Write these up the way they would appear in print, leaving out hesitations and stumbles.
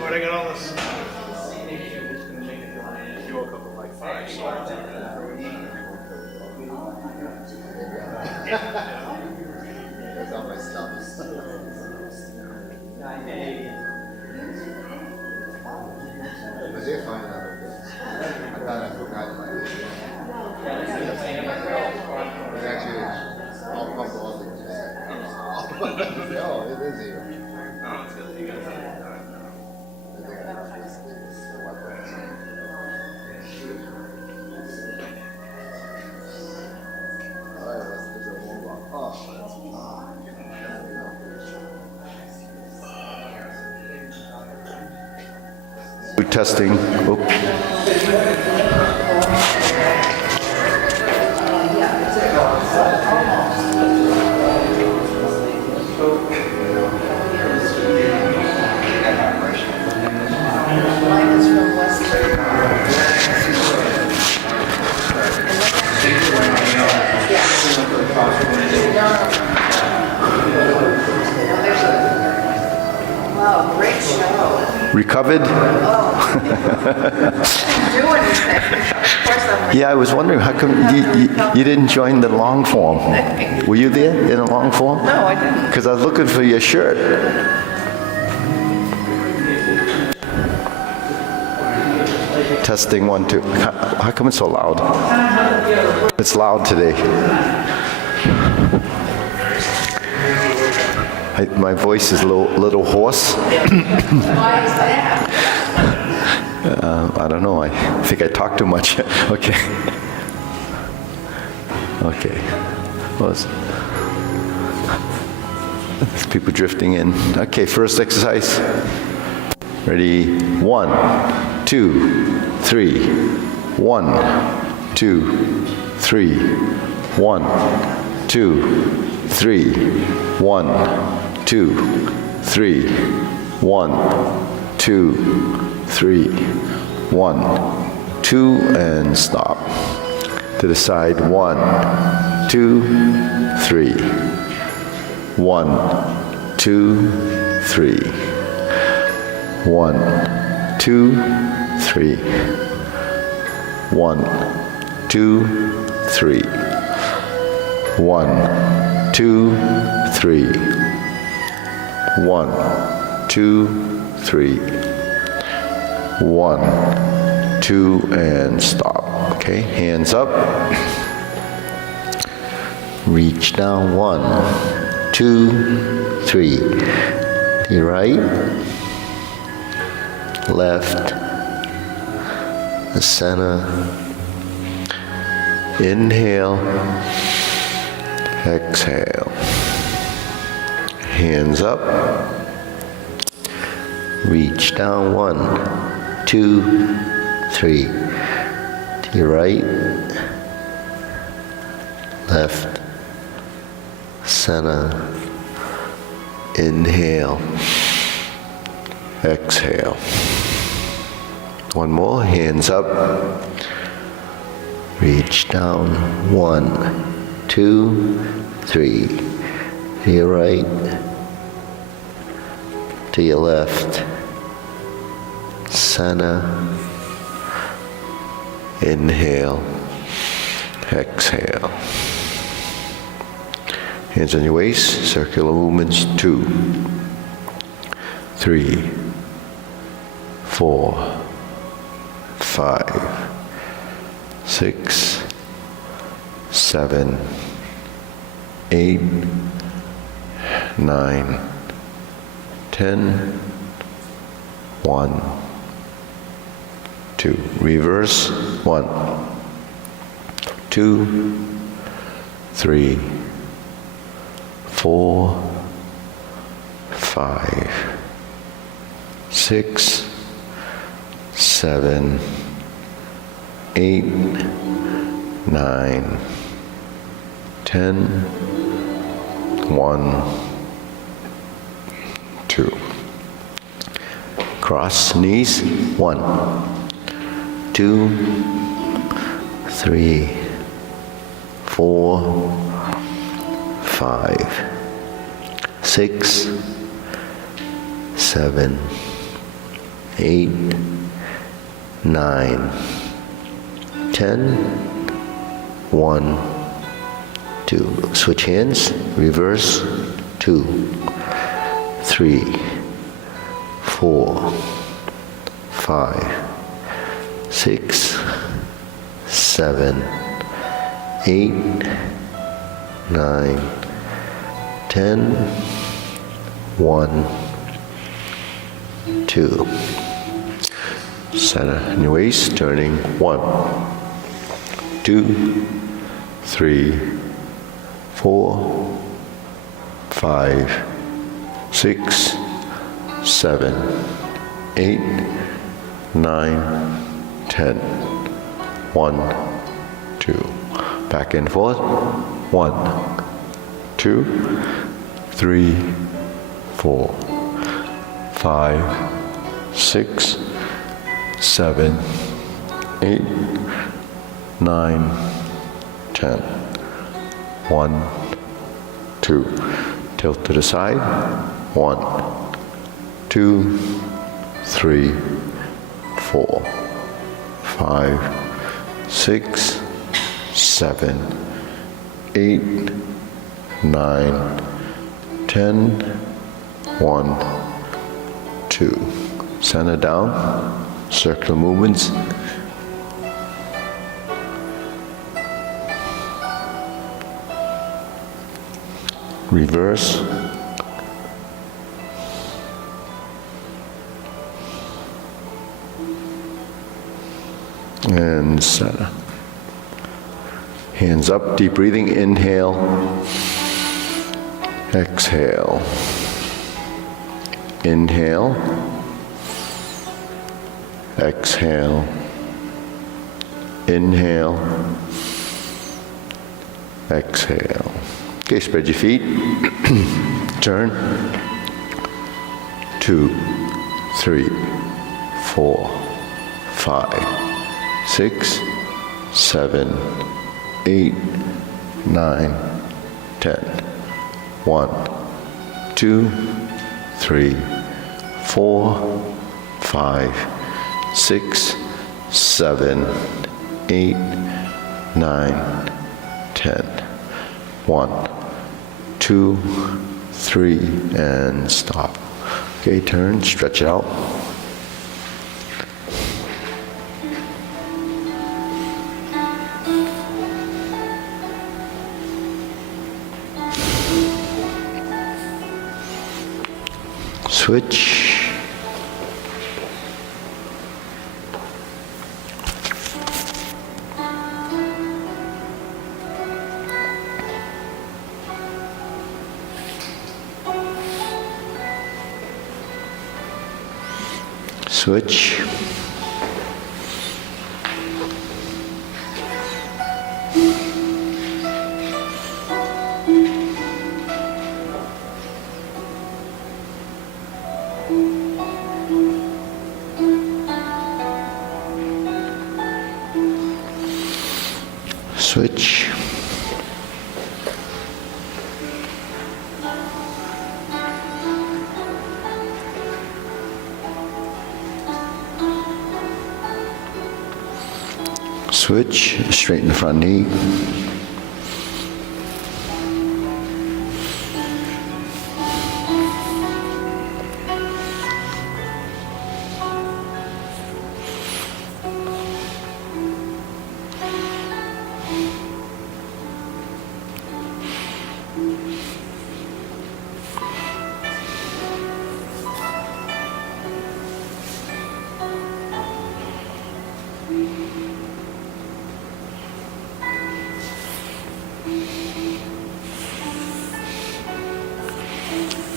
Where'd I get all this? You woke up at like 5. That's all my stuff. But they're fine now. I thought I forgot my it's actually all pumped all the time. No, it is even. Oh, it's good. You guys have it. I think I know this is what Alright, let's do a warm up. Oh, that's We're testing. Wow, great show. Recovered? I didn't do anything. Of course I'm Yeah, I was wondering how come you didn't join the long form? Were you there in a long form? No, I didn't. Because I was looking for your shirt. Testing 1, 2. How come it's so loud? It's loud today. My voice is a little hoarse. Why is that? I don't know. I think I talk too much. Okay. Okay. Well, there's people drifting in. Okay, first exercise. Ready? 1, 2, 3. 1, 2, 3. 1, 2, 3. 1, 2, 3. 1, 2, 3. 1, 2, and stop. To the side. 1, 2, 3. 1, 2, 3. 1, 2, 3. 1, 2, 3. 1, 2, 3. 1, 2, 3. 1, 2, and stop. Okay, hands up. Reach down. 1, 2, 3. To your right, left, the center. Inhale, exhale. Hands up. Reach down. 1, 2, 3. To your right, left, center. Inhale, exhale. One more, hands up. Reach down. 1, 2, 3. To your right, to your left, center. Inhale, exhale. Hands on your waist, circular movements. 2, 3, 4, 5, 6, 7, 8, 9, 10, 1, 2. Reverse. 1, 2, 3, 4, 5, 6, 7, 8, 9, 10, 1, 2. Cross knees. 1, 2, 3, 4, 5, 6, 7, 8, 9, 10, 1, 2. Switch hands, reverse, 2, 3, 4, 5, 6, 7, 8, 9, 10, 1, 2. Center in your waist, turning 1, 2, 3, 4, 5, 6, 7, 8, 9, 10. 1, 2. Back and forth. 1, 2, 3, 4, 5, 6, 7, 8, 9, 10. 1, 2. Tilt to the side. 1, 2, 3, 4, 5, 6, 7, 8, 9, 10. 1, 2. Center down. Circular movements. Reverse. And center. Hands up, deep breathing. Inhale. Exhale. Inhale. Exhale. Inhale. Exhale. Okay, spread your feet. Turn. 2, 3, 4, 5, 6, 7, 8, 9, 10. 1, 2, 3, 4, 5, 6, 7, 8, 9, 10. 1, 2, 3, and stop. Okay, turn, stretch out. Switch. Switch. Switch. Switch, straighten the front knee.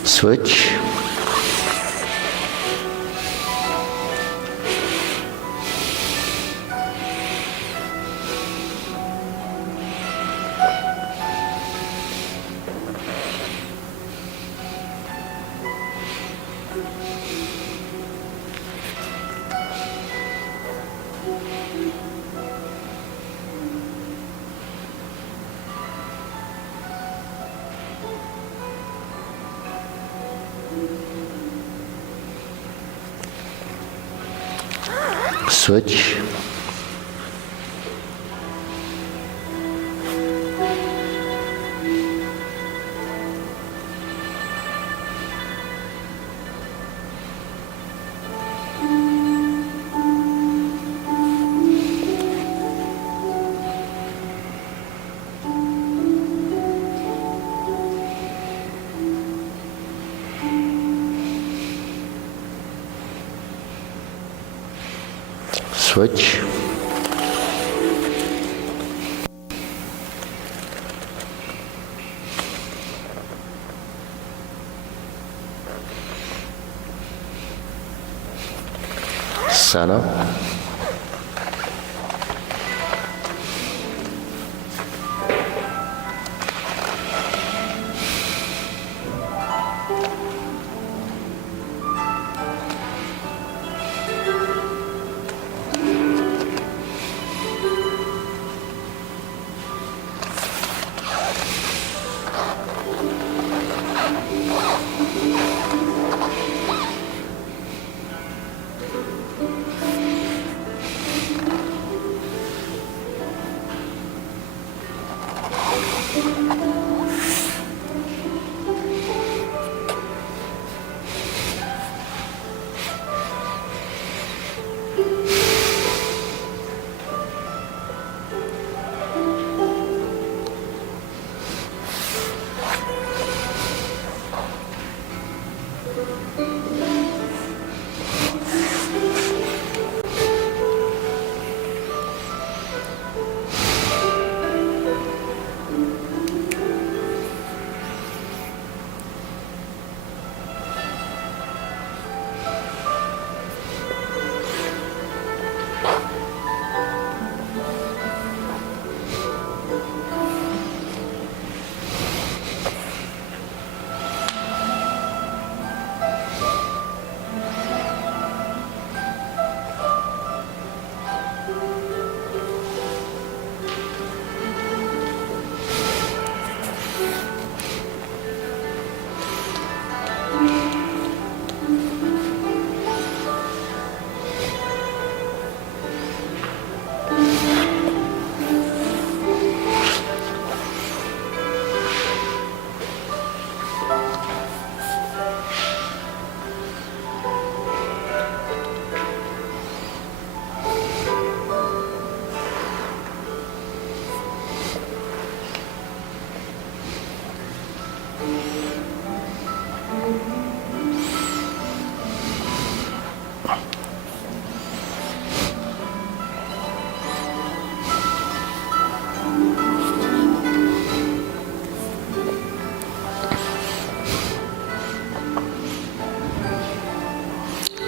Switch. Switch. Switch. Center.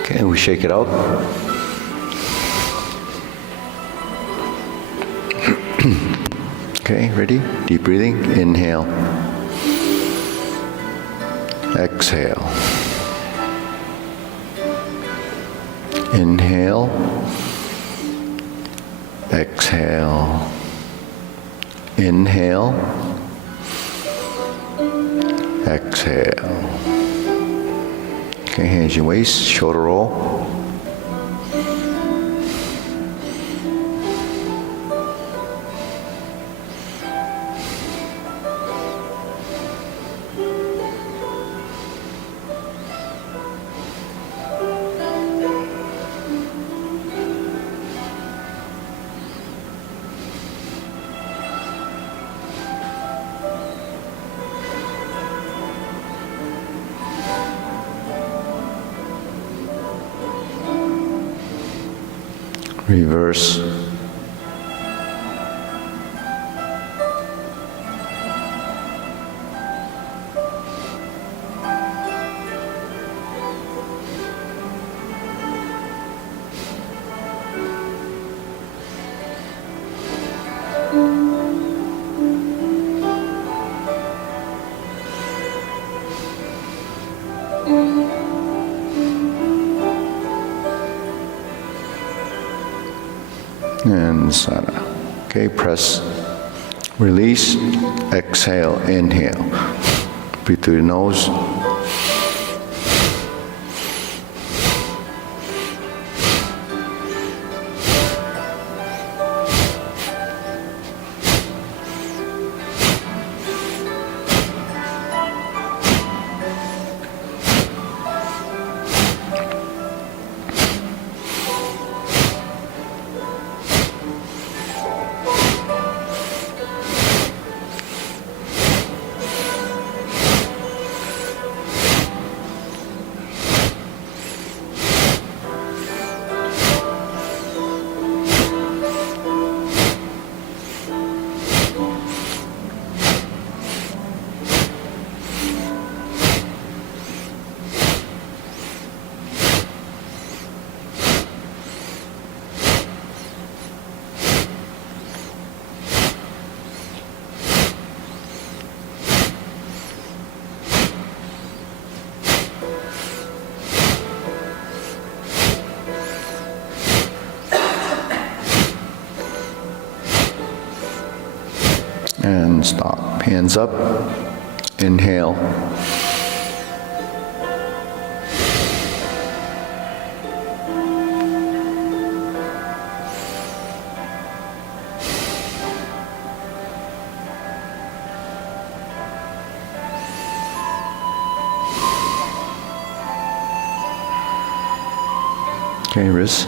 Okay, we shake it out. Okay, ready? Deep breathing. Inhale. Exhale. Inhale. Exhale. Inhale. Exhale. Okay, hands in waist, shoulder roll. Reverse. And Sana. Okay, press, release, exhale, inhale. Breathe through the nose. And stop. Hands up. Inhale. Okay, wrists.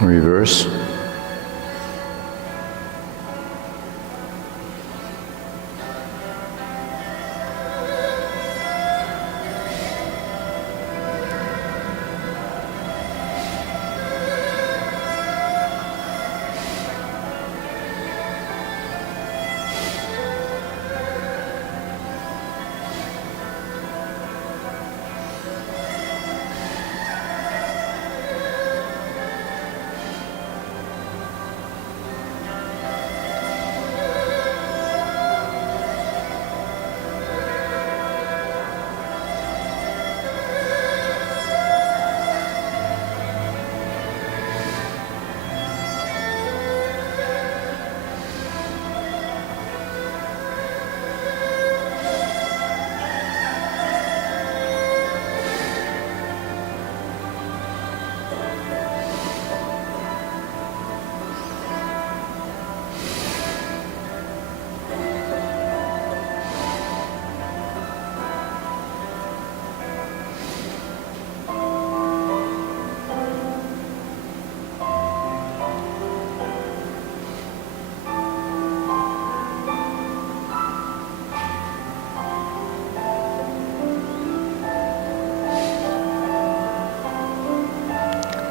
Reverse.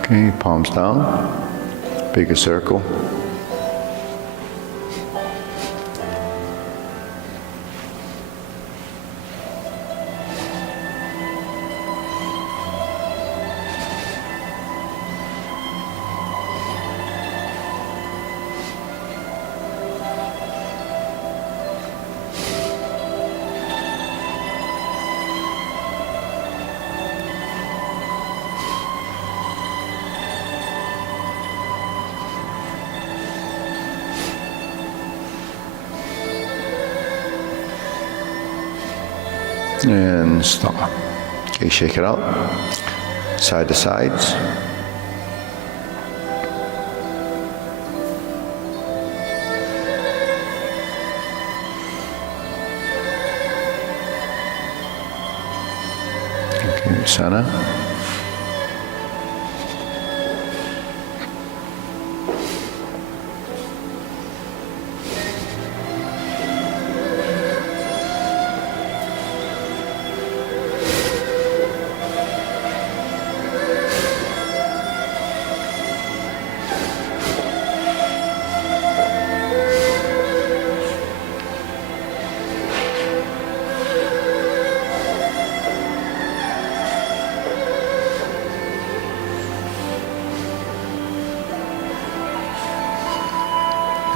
Okay, palms down, bigger circle. And stop. Okay, shake it out. Side to sides. Okay, center.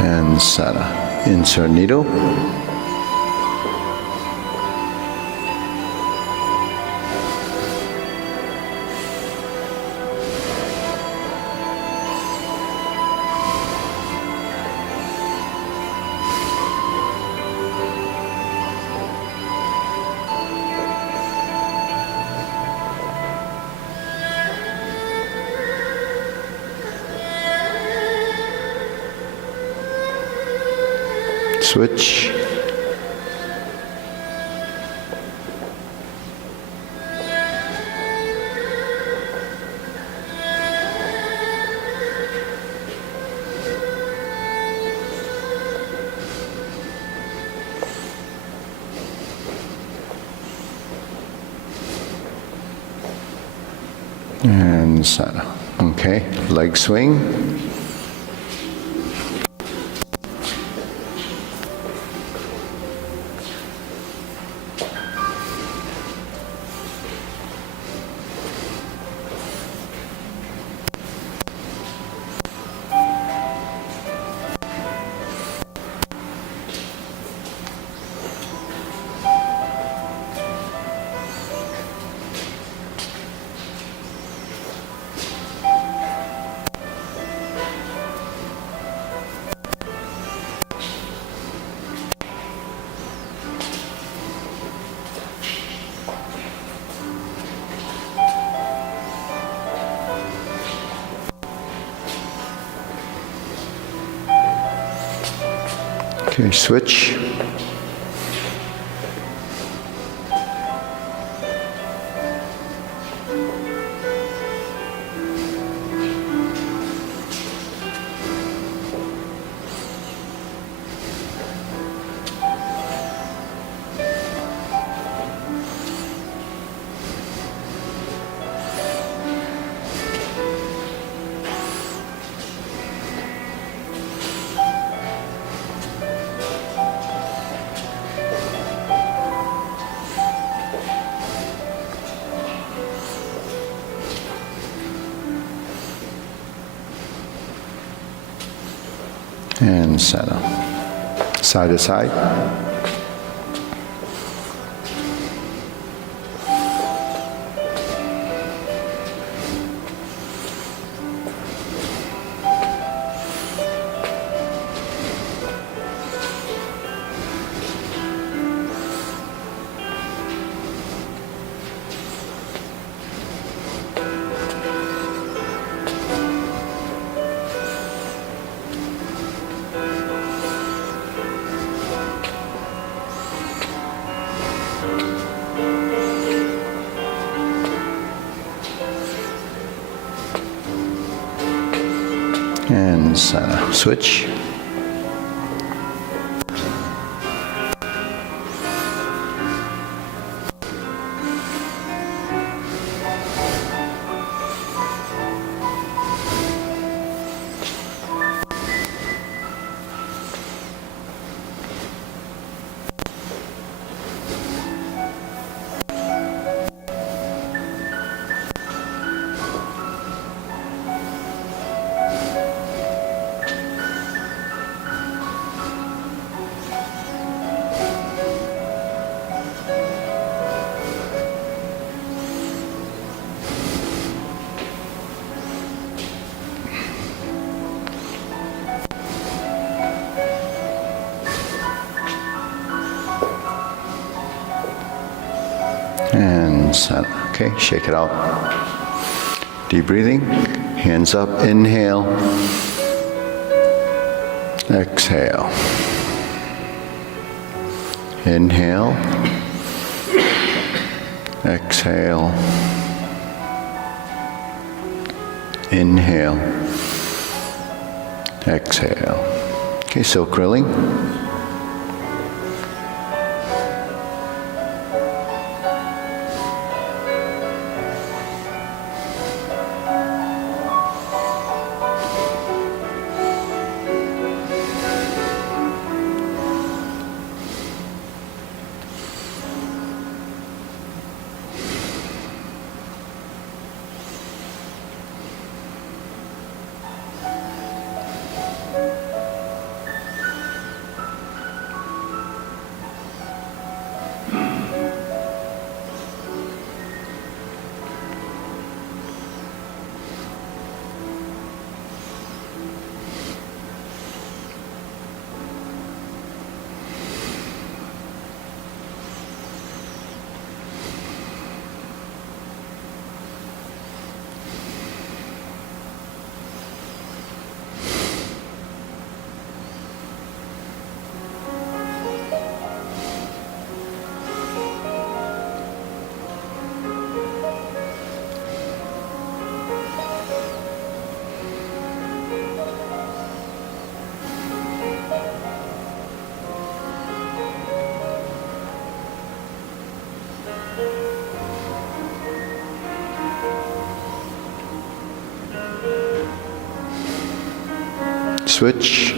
And center. Insert needle. Switch. And center. Okay, leg swing. Okay, switch. And center. Side to side. And center. Switch. And center. Okay, shake it out. Deep breathing. Hands up. Inhale. Exhale. Inhale. Exhale. Inhale. Exhale. Okay, so curling. Switch.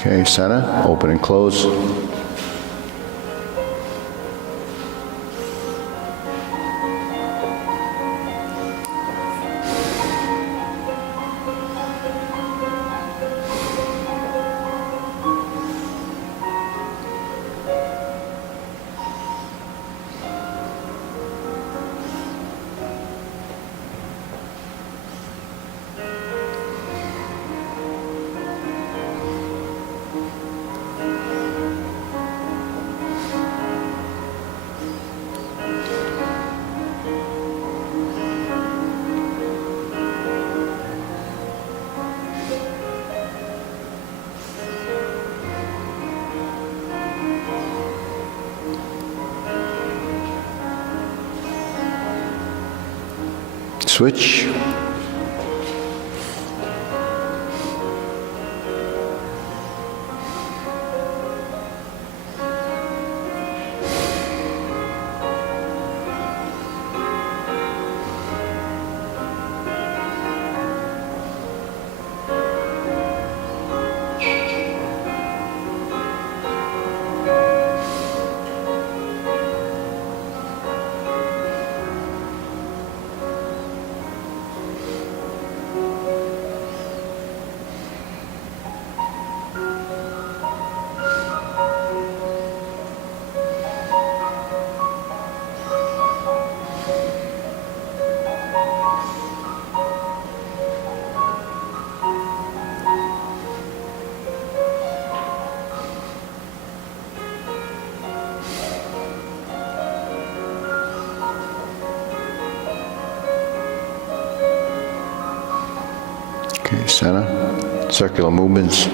Okay, center, open and close. Switch. Okay, center, circular movements.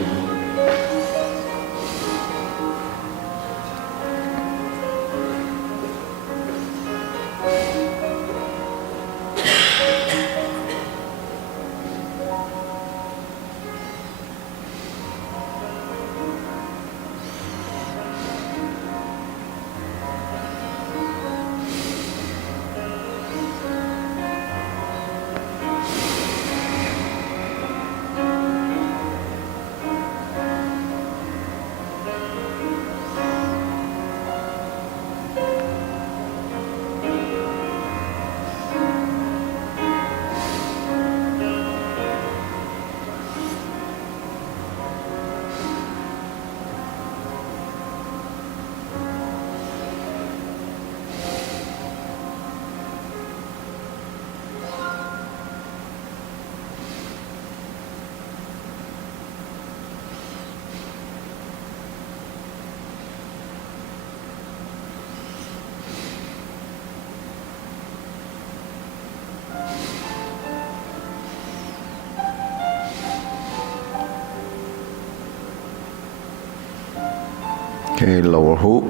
Okay, lower hoop.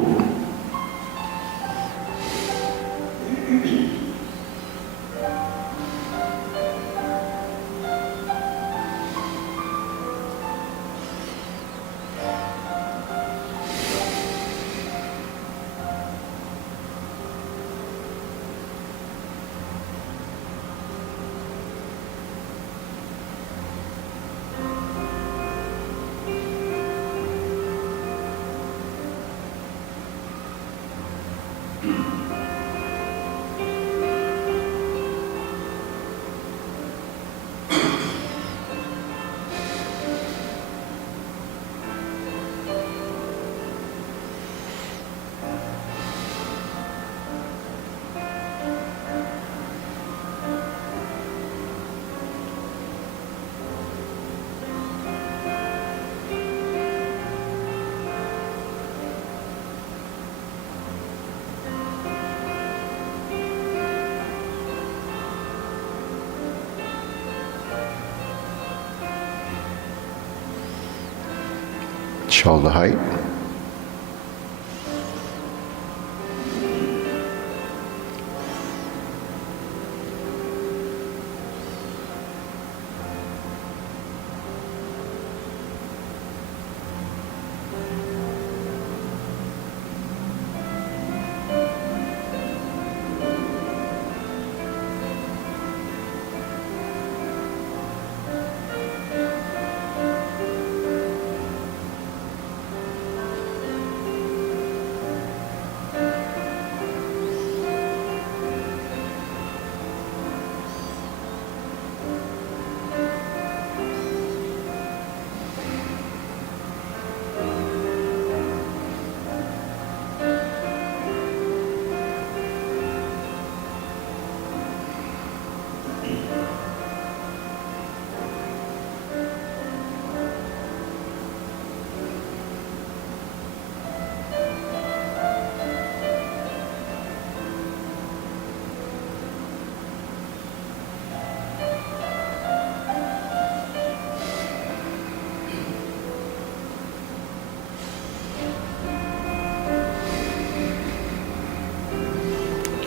shoulder height.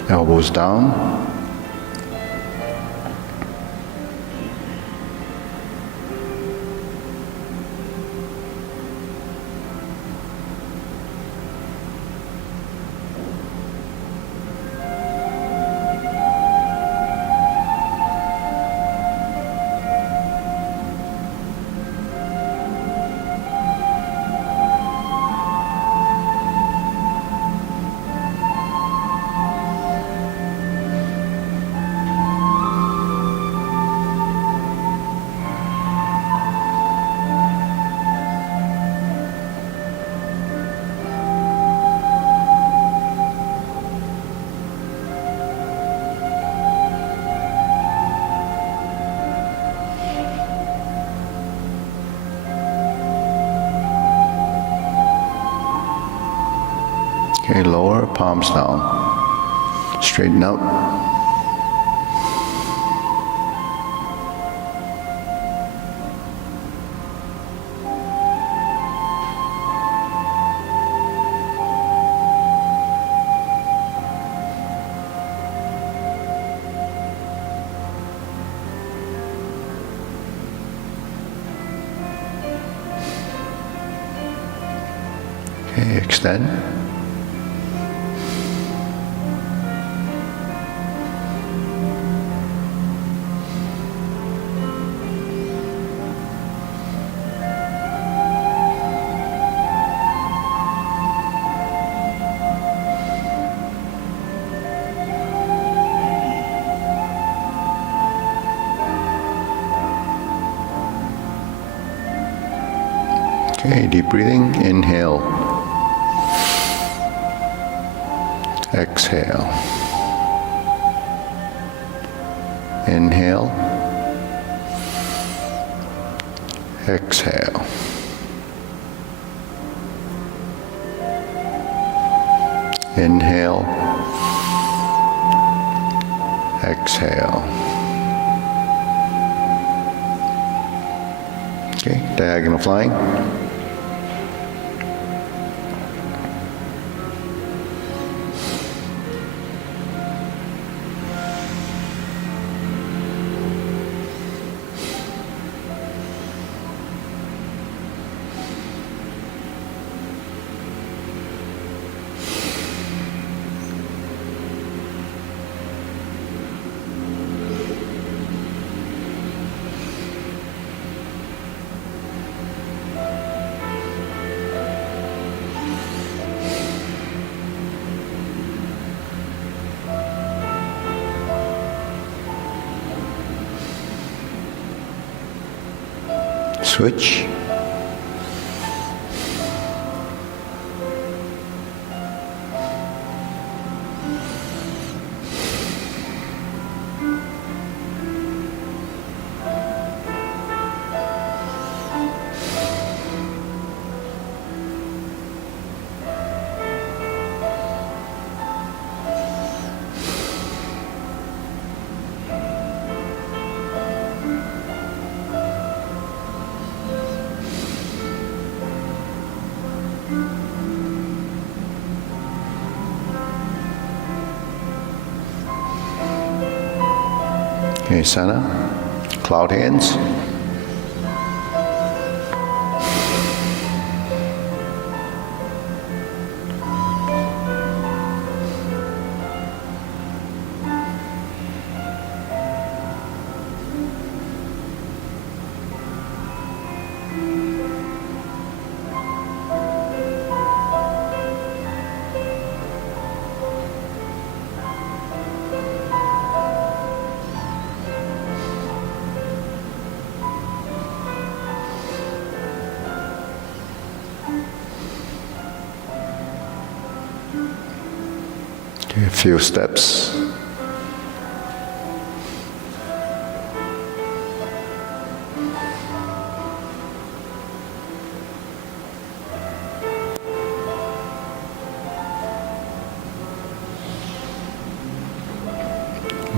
Elbows down. Okay, lower, palms down. Straighten up. Okay, extend. Okay, deep breathing. Inhale. Exhale. Inhale. Exhale. Inhale. Exhale. Okay, diagonal flying. Switch. Okay, center. Cloud hands. Okay, a few steps.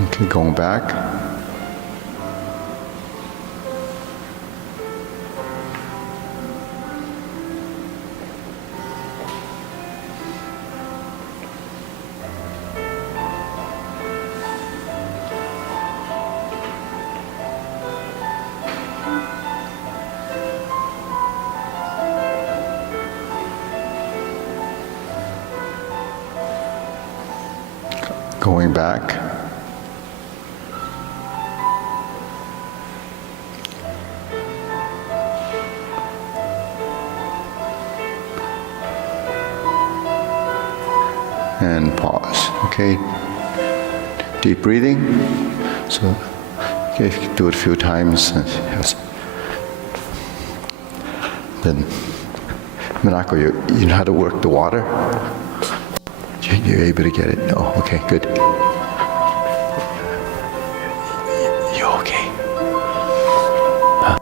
Okay, going back. Going back. And pause. Okay. Deep breathing. So, okay, if you do it a few times, yes. Then, Minako, you know how to work the water? You're able to get it? Oh, okay, good. You okay? Huh?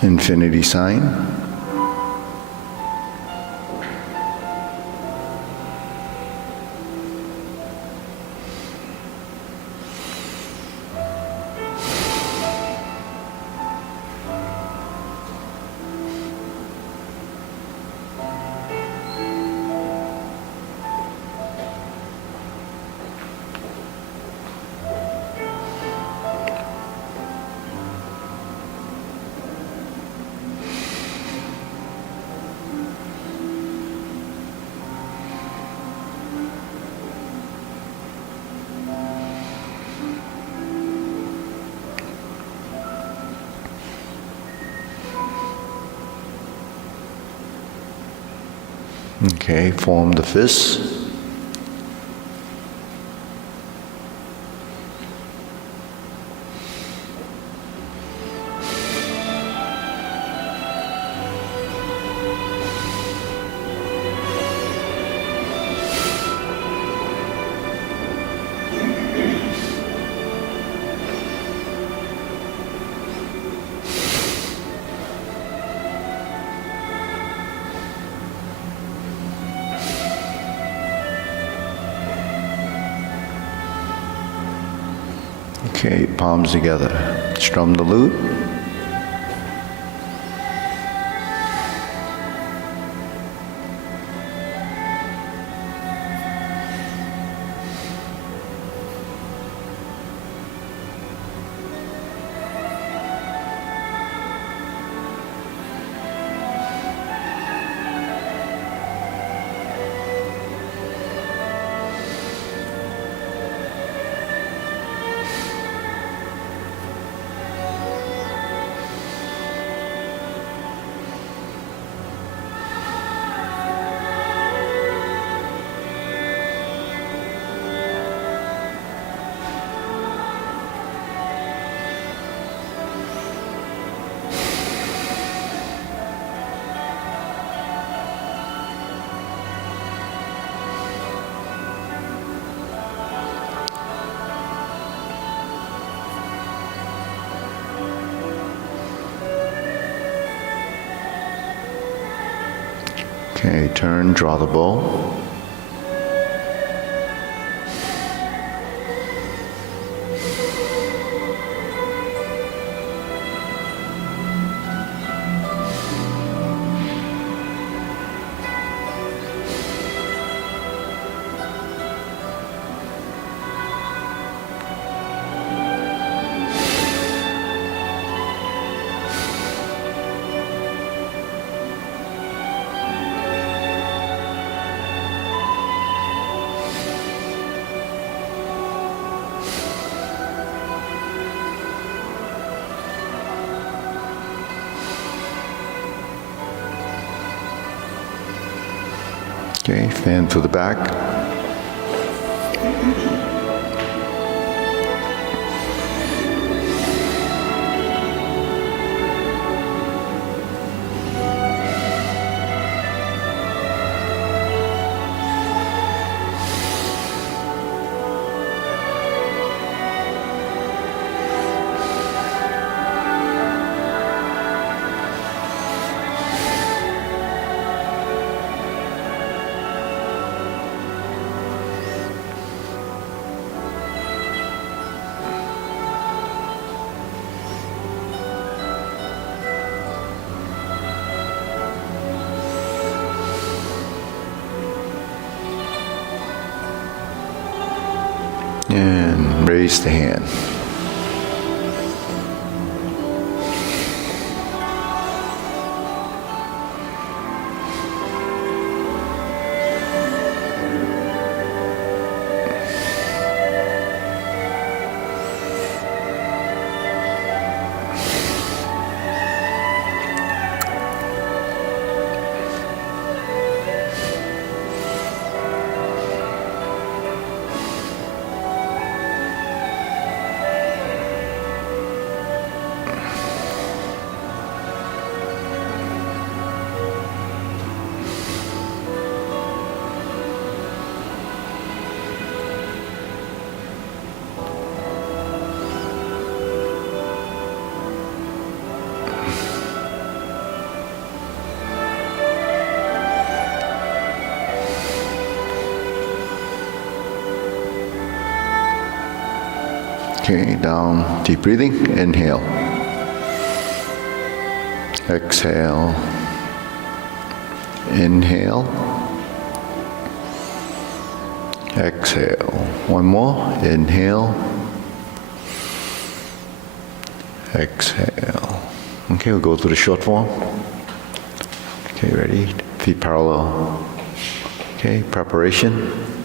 Infinity sign. Okay, form the fist. Okay, palms together. Strum the lute. Okay, turn, draw the bow. Okay, fan to the back. And raise the hand. Okay, down, deep breathing, inhale. Exhale. Inhale. Exhale. One more, inhale. Exhale. Okay, we'll go through the short form. Okay, ready? Feet parallel. Okay, preparation.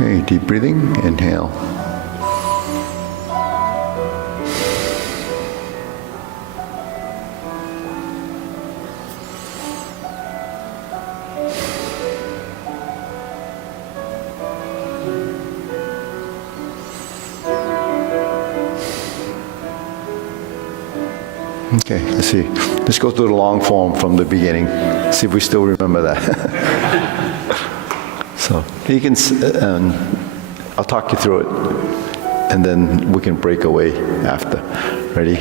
Okay, deep breathing, inhale. Okay, let's see. Let's go through the long form from the beginning. See if we still remember that. So you can, I'll talk you through it, and then we can break away after. Ready?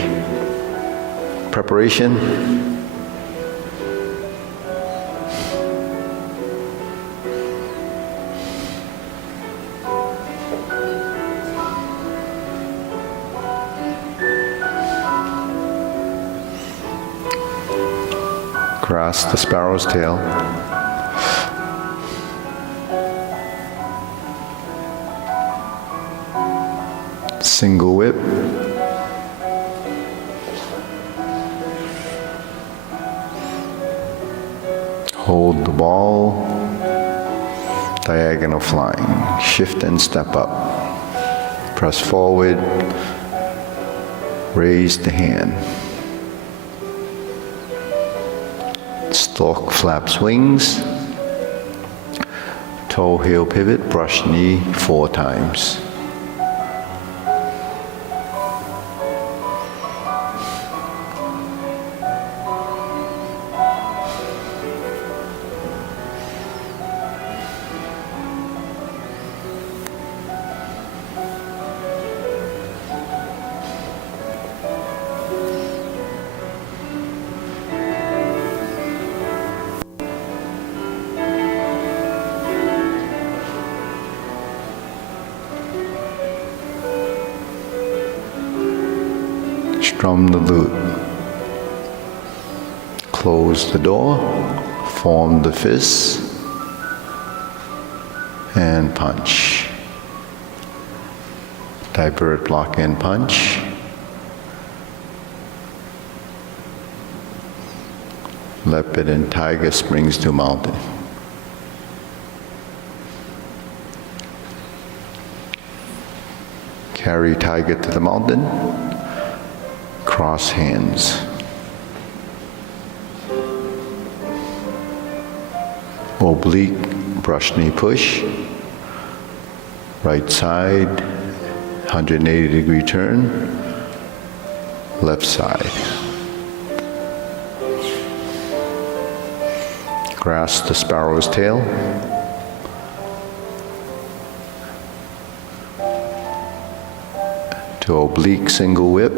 Preparation. Cross the sparrow's tail. Single whip. Hold the ball. Diagonal flying. Shift and step up. Press forward. Raise the hand. Stalk flaps wings. Toe heel pivot, brush knee 4 times. Strum the lute. Close the door, form the fist, and punch. Divert, block, and punch. Leopard and tiger springs to mountain. Carry tiger to the mountain. Cross hands. Oblique, brush knee push. Right side, 180-degree turn. Left side. Grasp the sparrow's tail. To oblique single whip.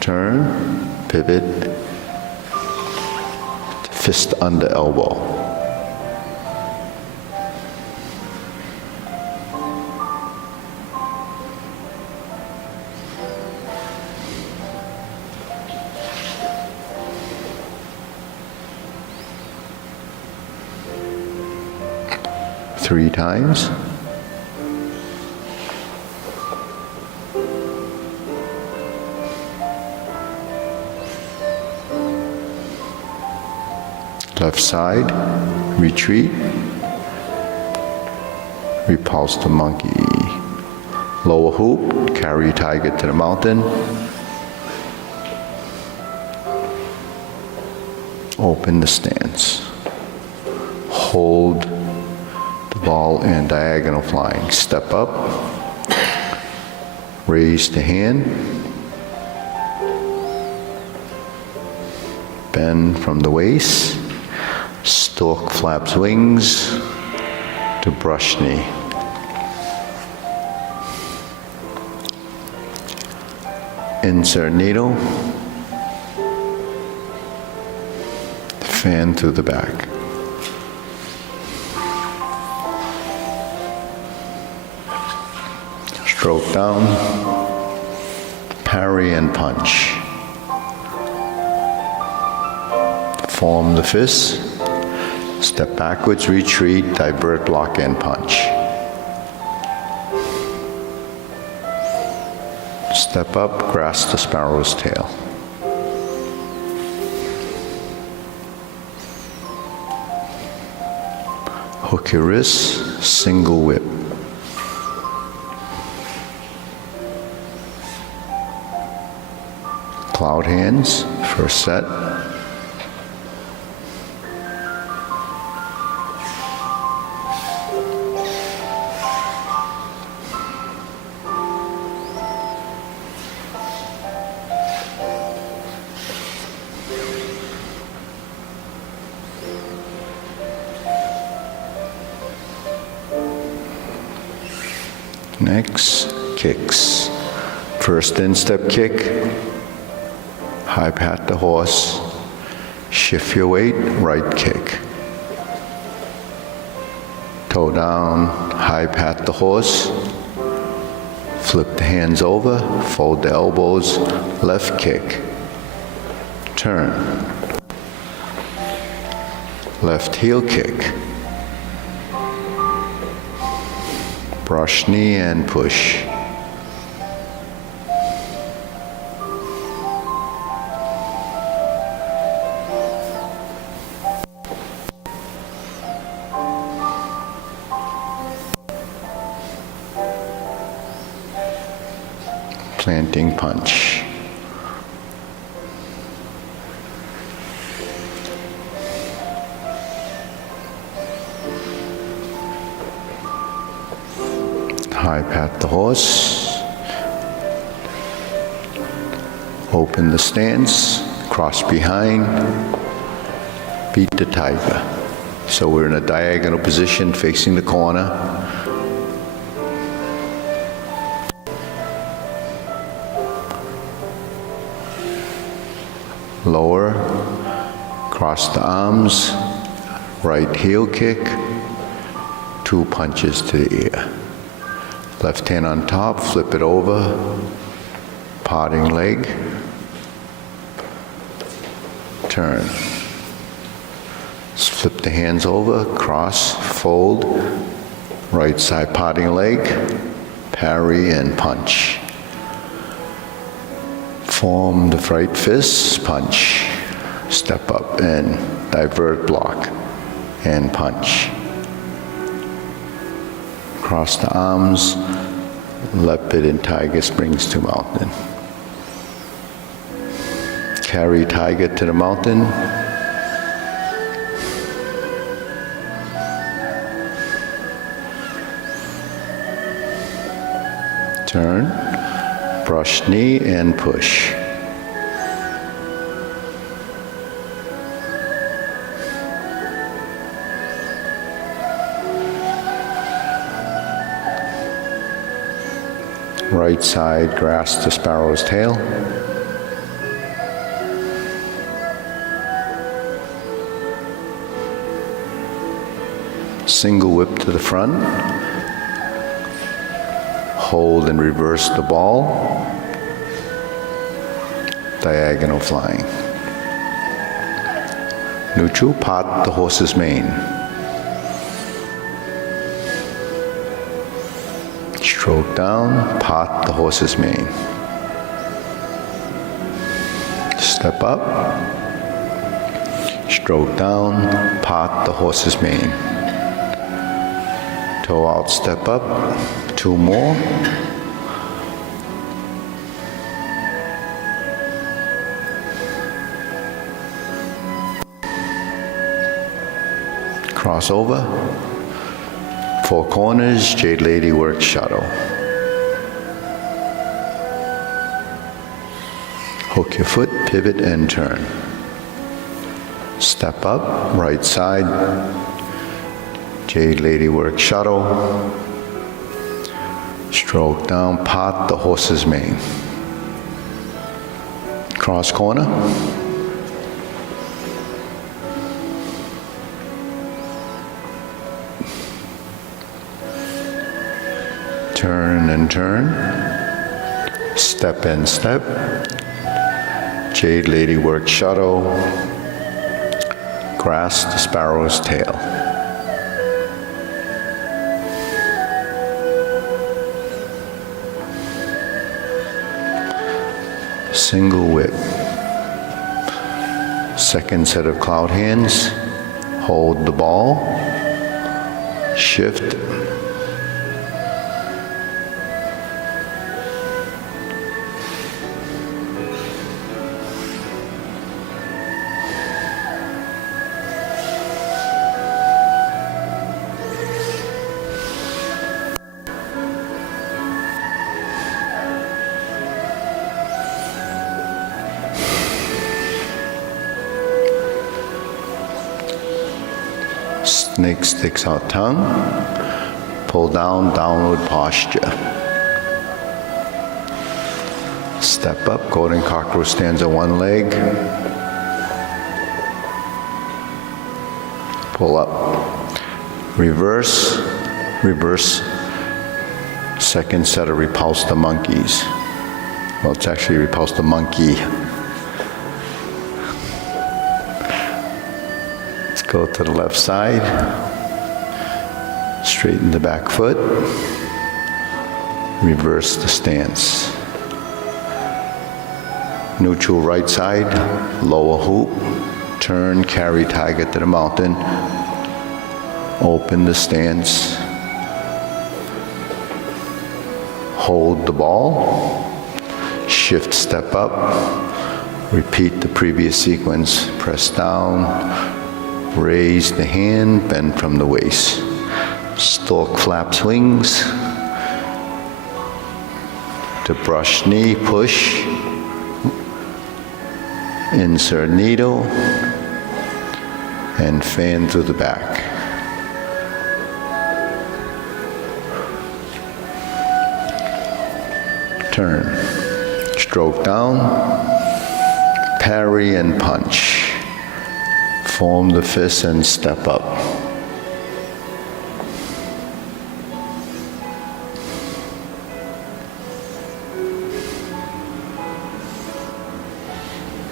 Turn, pivot, fist under elbow. Three times. Left side, retreat, repulse the monkey. Lower hoop, carry tiger to the mountain. Open the stance. Hold the ball in diagonal flying. Step up, raise the hand. Bend from the waist. Stork flaps wings to brush knee. Insert needle. Fan to the back. Stroke down. Parry and punch. Form the fist. Step backwards, retreat, divert, block, and punch. Step up, grasp the sparrow's tail. Hook your wrists, single whip. Cloud hands, first set. Next, kicks. First instep kick, high pat the horse, shift your weight, right kick. Toe down, high pat the horse, flip the hands over, fold the elbows, left kick, turn. Left heel kick. Brush knee and push. Planting punch. High pat the horse. Open the stance, cross behind, beat the tiger. So we're in a diagonal position facing the corner. Lower, cross the arms, right heel kick, 2 punches to the ear. Left hand on top, flip it over, parting leg, turn. Flip the hands over, cross, fold, right side parting leg, parry and punch. Form the right fist, punch. Step up and divert block and punch. Cross the arms, leopard and tiger springs to mountain. Carry tiger to the mountain. Turn, brush knee and push. Right side, grasp the sparrow's tail. Single whip to the front. Hold and reverse the ball. Diagonal flying. Neutral, pat the horse's mane. Stroke down, pat the horse's mane. Step up. Stroke down, pat the horse's mane. Toe out, step up. 2 more. Cross over. 4 corners, Jade Lady work shuttle. Hook your foot, pivot and turn. Step up, right side, Jade Lady work shuttle. Stroke down, pat the horse's mane. Cross corner. Turn and turn. Step and step. Jade Lady work shuttle. Grasp the sparrow's tail. Single whip. Second set of cloud hands. Hold the ball. shift, snake sticks out tongue, pull down, downward posture. Step up, golden cockroach stands on one leg. Pull up. Reverse, reverse. Second set of repulse the monkeys. Well, it's actually repulse the monkey. Let's go to the left side. Straighten the back foot. Reverse the stance. Neutral right side, lower hoop. Turn, carry tiger to the mountain. Open the stance. Hold the ball. Shift, step up. Repeat the previous sequence. Press down. Raise the hand, bend from the waist. Stork flaps wings. To brush knee, push. Insert needle. And fan through the back. Turn. Stroke down. Parry and punch. Form the fist and step up.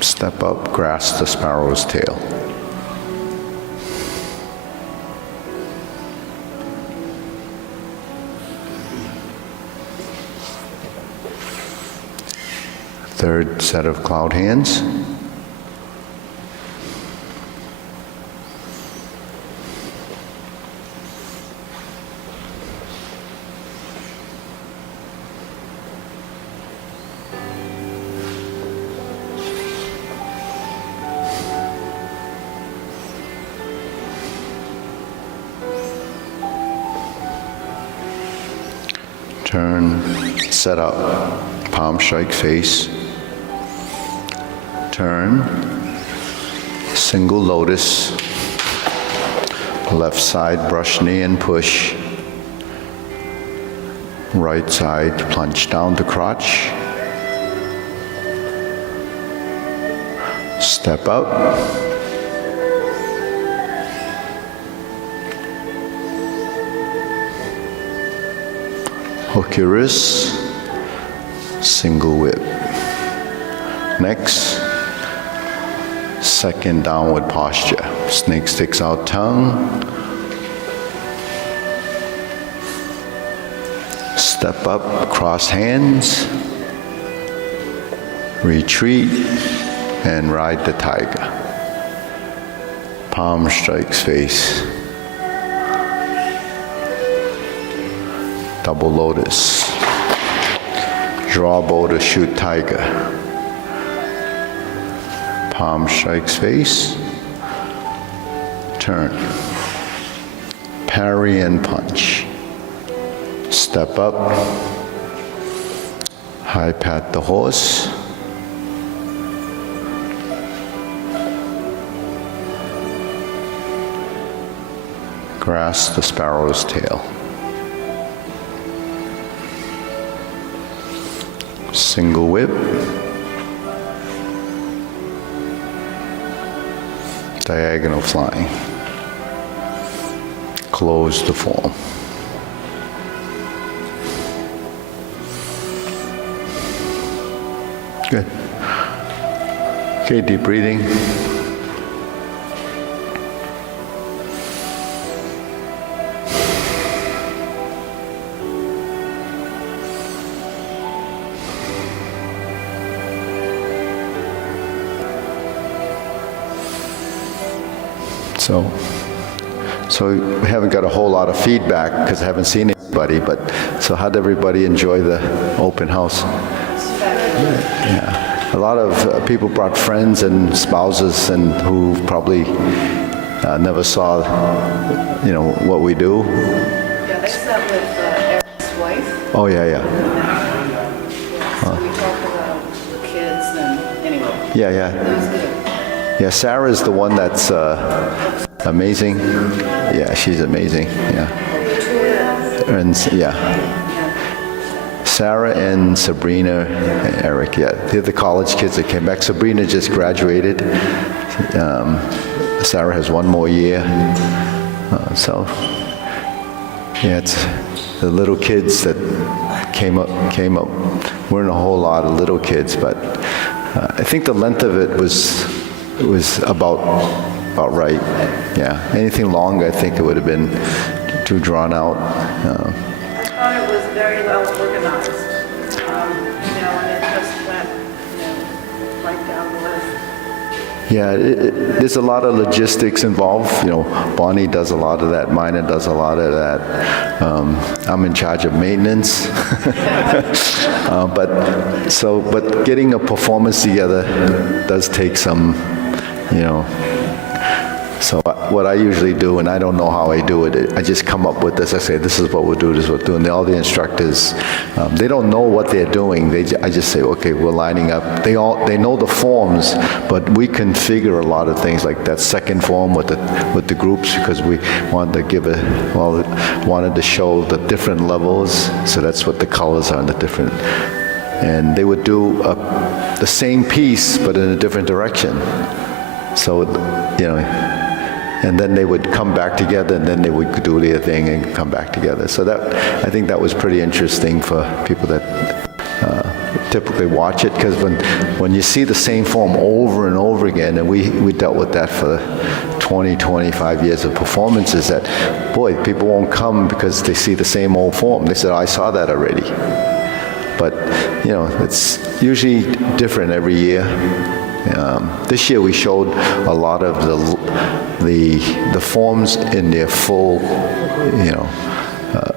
Step up, grasp the sparrow's tail. Third set of cloud hands. Turn, set up, palm strike face. Turn, single lotus, left side brush knee and push, right side plunge down to crotch, step up, hook your wrists, single whip. Next, second downward posture. Snake sticks out tongue. Step up, cross hands. Retreat and ride the tiger. Palm strikes face. Double lotus. Draw bow to shoot tiger. Palm strikes face. Turn. Parry and punch. Step up. High pat the horse. Grasp the sparrow's tail. Single whip. Diagonal flying. Close the form. Good. Okay, deep breathing. So, So we haven't got a whole lot of feedback because I haven't seen anybody, but so how'd everybody enjoy the open house? Yeah. A lot of people brought friends and spouses and who probably never saw, what we do. Yeah, they sat with Eric's wife. Oh, yeah. So we talked about the kids and anyway. Yeah. It was good. Yeah, Sarah's the one that's amazing. Yeah, she's amazing. Yeah. And Sarah and Sabrina and Eric, they're the college kids that came back. Sabrina just graduated. Sarah has one more year. It's the little kids that came up. Weren't a whole lot of little kids, but I think the length of it was about right. Yeah. Anything longer, I think it would have been too drawn out. I thought it was very well organized, and it just went, right down the list. Yeah, there's a lot of logistics involved. Bonnie does a lot of that. Mina does a lot of that. I'm in charge of maintenance. But getting a performance together does take some, So what I usually do, and I don't know how I do it, I just come up with this. I say, this is what we'll do, this is what we'll do. And all the instructors, they don't know what they're doing. I just say, okay, we're lining up. They know the forms, but we configure a lot of things like that second form with the groups because we wanted to wanted to show the different levels. So that's what the colors are and the different. And they would do the same piece, but in a different direction. So, and then they would come back together, and then they would do their thing and come back together. So I think that was pretty interesting for people that typically watch it, because when you see the same form over and over again, and we dealt with that for 20, 25 years of performances, that, boy, people won't come because they see the same old form. They said, I saw that already. But, it's usually different every year. This year we showed a lot of the forms in their full,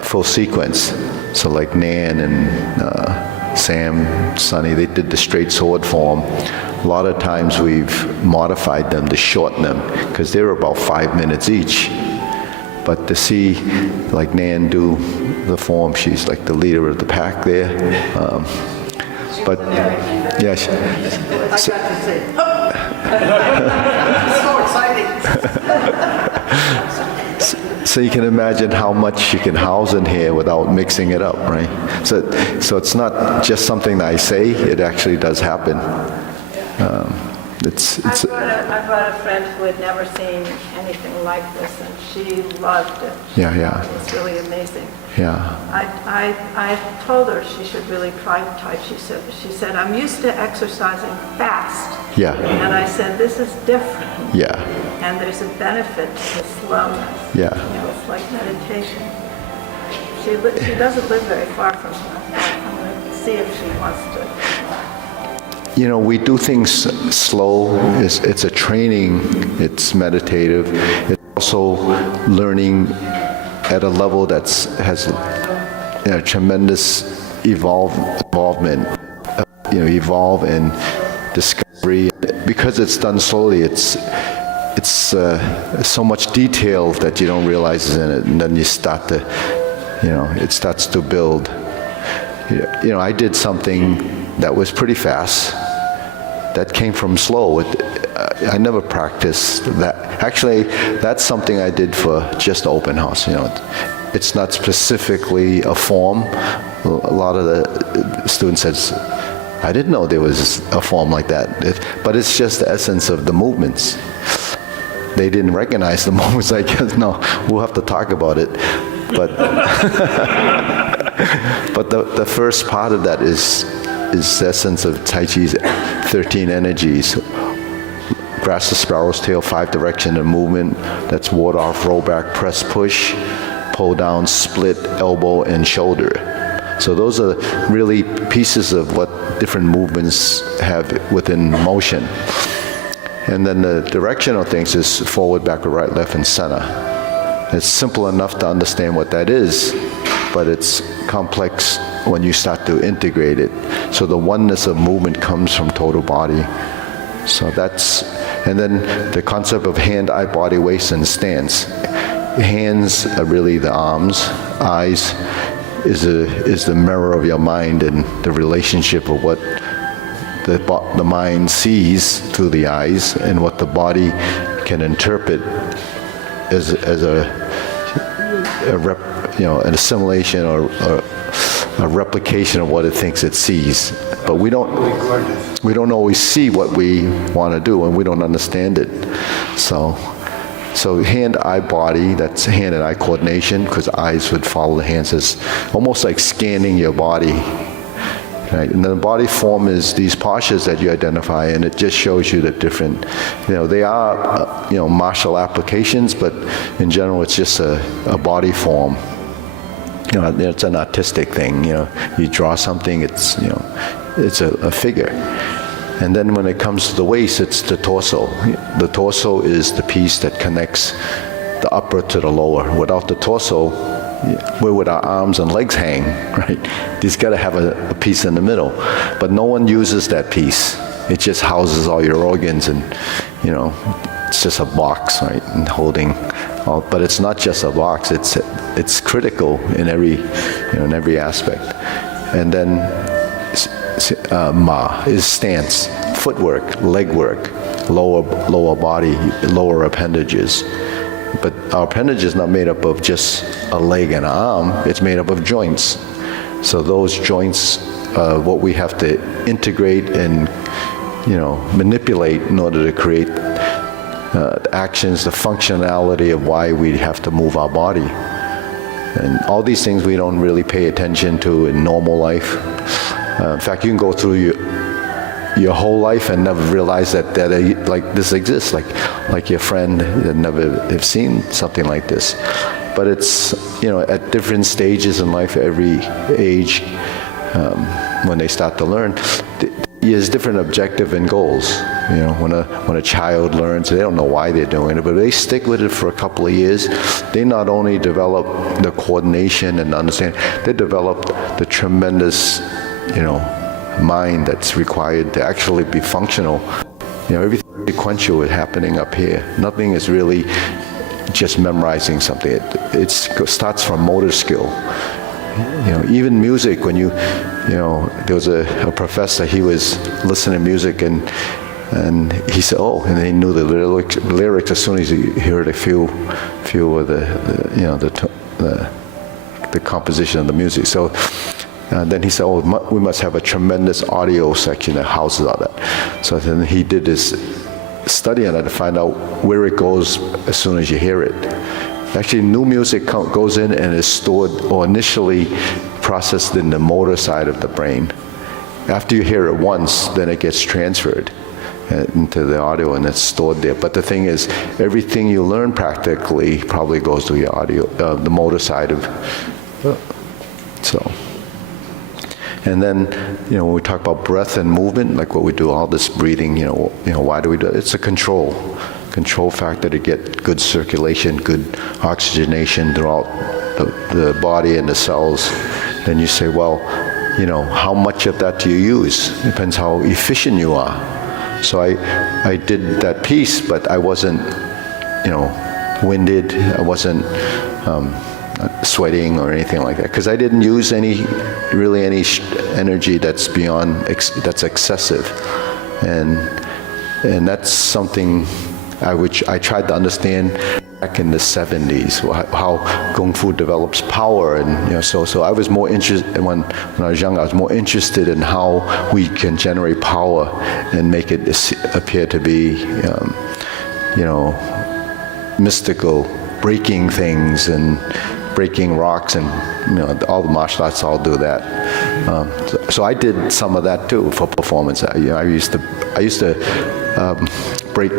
full sequence. So like Nan and Sam, Sonny, they did the straight sword form. A lot of times we've modified them to shorten them because they're about 5 minutes each. But to see like Nan do the form, she's like the leader of the pack there. But yeah, I got to see. So exciting. So you can imagine how much you can house in here without mixing it up, right? So it's not just something that I say; it actually does happen. I brought a friend who had never seen anything like this, and she loved it. Yeah. It was really amazing. Yeah. I told her she should really try Tai Chi. She said, I'm used to exercising fast. Yeah. And I said, this is different. Yeah. And there's a benefit to the slowness. Yeah. It's like meditation. She doesn't live very far from here. I'm going to see if she wants to. We do things slow. It's a training. It's meditative. It's also learning at a level that has tremendous involvement. Evolve and discovery. Because it's done slowly, it's so much detail that you don't realize is in it, and then you start to, it starts to build. I did something that was pretty fast. That came from slow. I never practiced that. Actually, that's something I did for just open house. It's not specifically a form. A lot of the students said, I didn't know there was a form like that. But it's just the essence of the movements. They didn't recognize the movements. I guess, no, we'll have to talk about it. But but the first part of that is the essence of Tai Chi's 13 energies. Grasp the sparrow's tail, 5 direction of movement. That's ward off, roll back, press, push, pull down, split, elbow, and shoulder. So those are really pieces of what different movements have within motion. And then the directional things is forward, backward, right, left, and center. It's simple enough to understand what that is, but it's complex when you start to integrate it. So the oneness of movement comes from total body. So that's, and then the concept of hand, eye, body, waist, and stance. Hands are really the arms. Eyes is the mirror of your mind and the relationship of what the mind sees through the eyes and what the body can interpret as an assimilation or a replication of what it thinks it sees. But we don't always see what we want to do, and we don't understand it. So hand, eye, body, that's hand and eye coordination, because eyes would follow the hands. It's almost like scanning your body. Right? And the body form is these postures that you identify, and it just shows you the different, they are, martial applications, but in general it's just a body form. It's an artistic thing, you draw something, it's a figure. And then when it comes to the waist, it's the torso. The torso is the piece that connects the upper to the lower. Without the torso, where would our arms and legs hang, right? There's got to have a piece in the middle. But no one uses that piece. It just houses all your organs, and, it's just a box, right? And holding all, but it's not just a box. It's critical in every aspect. And then ma is stance, footwork, leg work, lower body, lower appendages. But our appendage is not made up of just a leg and an arm. It's made up of joints. So those joints, what we have to integrate and manipulate in order to create the actions, the functionality of why we have to move our body. And all these things we don't really pay attention to in normal life. In fact, you can go through your whole life and never realize that like this exists, like your friend that never have seen something like this. But it's, at different stages in life, every age, when they start to learn, there's different objective and goals. When a child learns, they don't know why they're doing it, but they stick with it for a couple of years. They not only develop the coordination and understanding, they develop the tremendous, mind that's required to actually be functional. Everything sequential is happening up here. Nothing is really just memorizing something. It starts from motor skill. Even music, when there was a professor, he was listening to music and he said, and he knew the lyrics as soon as he heard a few of the composition of the music. So then he said, we must have a tremendous audio section that houses all that. So then he did this study on it to find out where it goes as soon as you hear it. Actually, new music goes in and is stored or initially processed in the motor side of the brain. After you hear it once, then it gets transferred into the audio and it's stored there. But the thing is, everything you learn practically probably goes to your audio, the motor side of. So. And then, when we talk about breath and movement, like what we do, all this breathing, why do we do it? It's a control factor to get good circulation, good oxygenation throughout the body and the cells. Then you say, well, how much of that do you use? It depends how efficient you are. So I did that piece, but I wasn't, winded. I wasn't sweating or anything like that, because I didn't use any energy that's that's excessive, and that's something which I tried to understand back in the 70s, how Kung Fu develops power, and so I was more interested when I was young. I was more interested in how we can generate power and make it appear to be, mystical, breaking things and breaking rocks, and all the martial arts all do that. So I did some of that too for performance. I used to break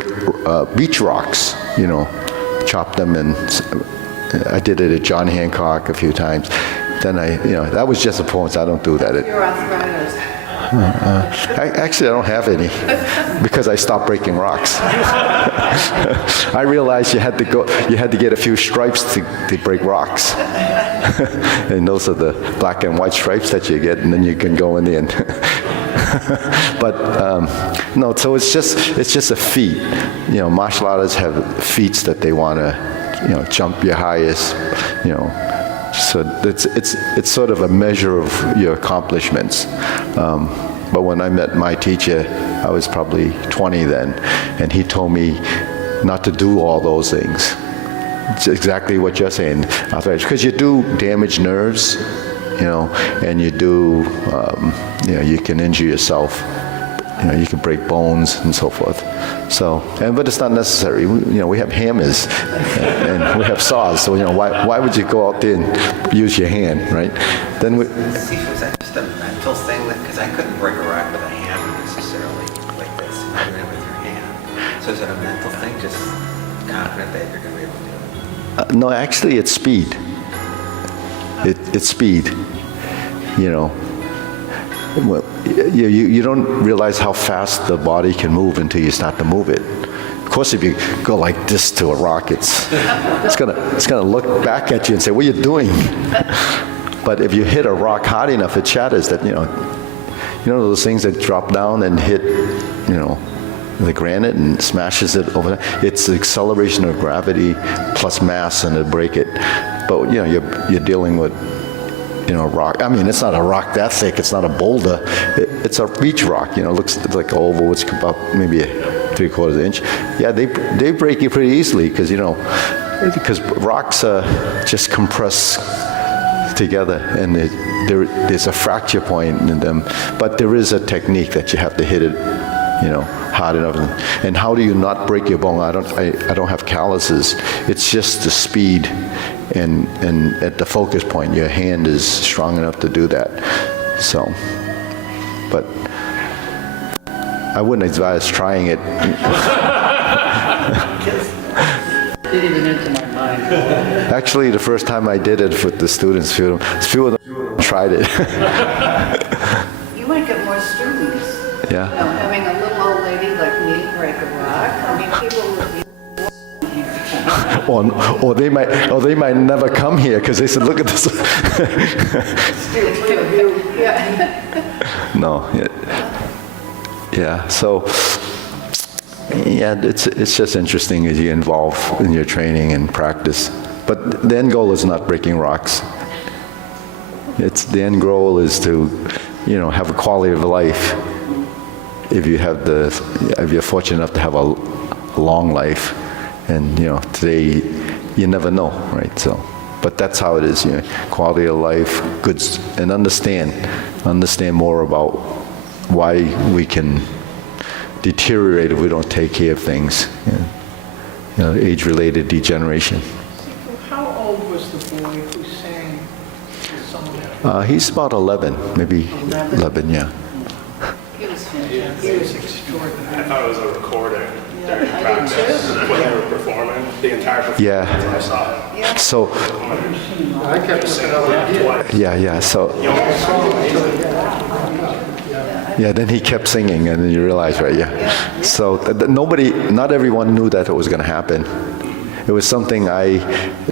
beach rocks, chop them, and I did it at John Hancock a few times. Then that was just a performance. I don't do that. Your arthritis. Actually, I don't have any because I stopped breaking rocks. I realized you had to get a few stripes to break rocks. And those are the black and white stripes that you get, and then you can go in there. But no, so it's just a feat. You know, martial artists have feats that they want to, you know, jump your highest, you know. So it's sort of a measure of your accomplishments. But when I met my teacher, I was probably 20 then, and he told me not to do all those things. It's exactly what you're saying, because you do damage nerves, you know, and you do, you know, you can injure yourself. You know, you can break bones and so forth. So, but it's not necessary. You know, we have hammers and we have saws. So, you know, why would you go out there and use your hand, right? Then we. See, was that just a mental thing? Because I couldn't break a rock with a hammer necessarily like this, even with your hand. So is it a mental thing? Just confident that you're going to be able to do it? No, actually, it's speed. It's speed. You know. Well, you don't realize how fast the body can move until you start to move it. Of course, if you go like this to a rock, it's gonna look back at you and say, "What are you doing?" But if you hit a rock hard enough, it shatters. That you know those things that drop down and hit, you know, the granite and smashes it over. It's the acceleration of gravity plus mass, and it'll break it. But you know, you're dealing with. You know, rock. I mean, it's not a rock that thick. It's not a boulder. It's a beach rock. You know, it looks like an oval. It's about maybe a 3/4 inch. Yeah, they break you pretty easily because rocks just compress together, and there's a fracture point in them. But there is a technique that you have to hit it, you know, hard enough. And how do you not break your bone? I don't have calluses. It's just the speed. And at the focus point, your hand is strong enough to do that. So, but I wouldn't advise trying it. Didn't even enter my mind. Actually, the first time I did it with the students, few of them tried it. You might get more students. Yeah. You know, having a little old lady like me break a rock. I mean, people would be. Or they might never come here because they said, "Look at this." No. Yeah. So. Yeah, it's just interesting as you involve in your training and practice. But the end goal is not breaking rocks. The end goal is to, you know, have a quality of life. If you're fortunate enough to have a long life. And, you know, today, you never know, right? So, but that's how it is, you know, quality of life, goods, and understand more about why we can deteriorate if we don't take care of things. You know, age-related degeneration. How old was the boy who sang the song? He's about 11, maybe 11, yeah. He was fantastic. He was extraordinary. I thought it was a recording during practice when they were performing, the entire performance. Yeah. I saw it. So, I kept looking over here. yeah, so. Yeah, then he kept singing, and then you realize, right, yeah. So not everyone knew that it was going to happen. It was something I